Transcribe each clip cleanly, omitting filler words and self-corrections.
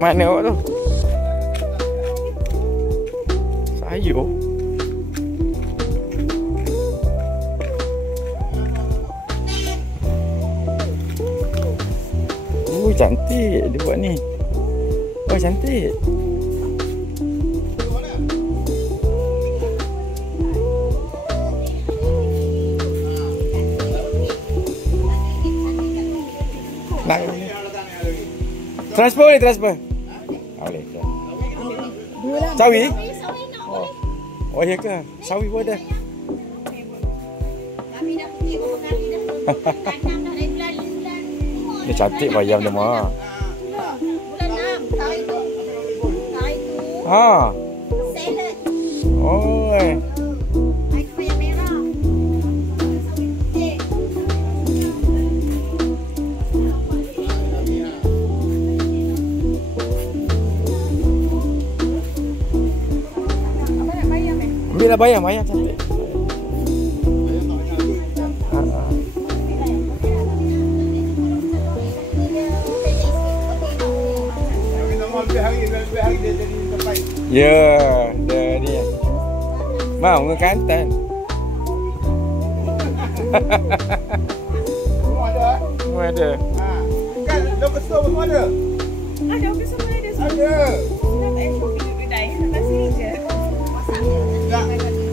Mana awak tu? Sayur. Oh, cantik dia buat ni. Oh, cantik. Nak ni. Transfer ni, transfer. Boleh. Sawi? Oh. Oh, ya ke? Sawi pun ada. Kami dah pergi beberapa kali dah. Tanam dah dari bulan. Dia cantik bayam dia mah. Bulan 6. Hari tu. Ha. Salad. Oh. Hari tu bayam merah. Apa nak bayam Ambillah bayam, bayam cantik. Ya, dia ni. Mau ke Kelantan? Semua ada. Semua ada. Kan local store semua ada. Ada okey semua ada. Ada. Sudah tak ekor pergi kedai. Sampai sini je. Tak.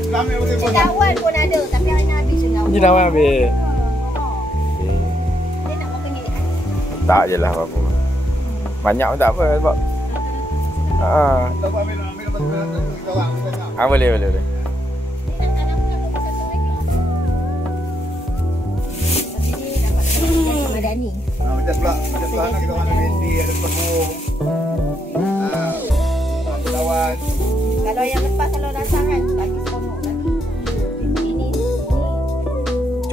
Lama boleh buat. Cendawan pun ada tapi hari ni habis cendawan. Ni dah habis. Dia nak makan ni. Tak jelah apa-apa. Banyak pun tak apa sebab. Tak apa ambil kita orang kita nak. Boleh, boleh, boleh. Madani. Macam sebelah kita orang ada mendi, ada pemung. Lawan. Kalau yang lepas kalau datang kan bagi seronok lagi. Ini.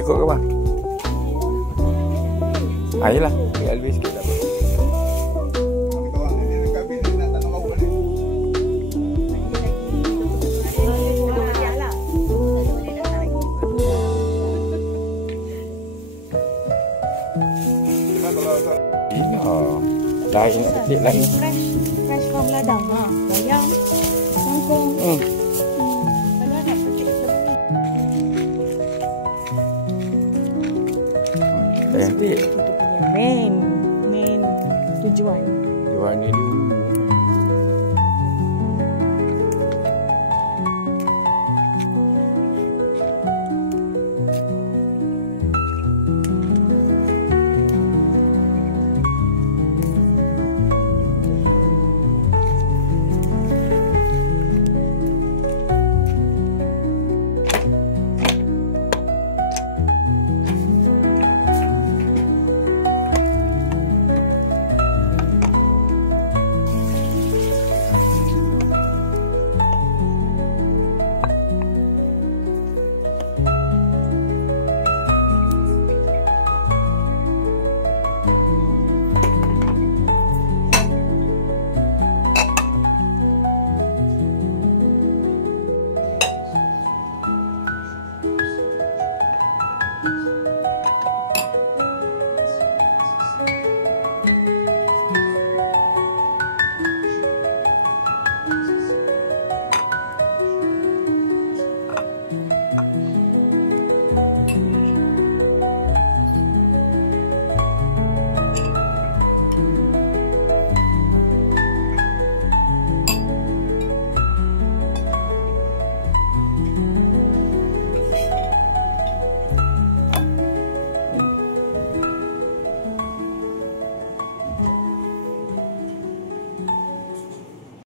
Cukup ke bang? Ayolah, biar lebih sikit lah. Kita orang ni dekat bin nak tanam bawah ni. Lain nak petik lain. Fresh from ladang ha. Bayam, kangkung. Kalau nak petik Cantik. itu punya main tujuan. Jual ni dulu.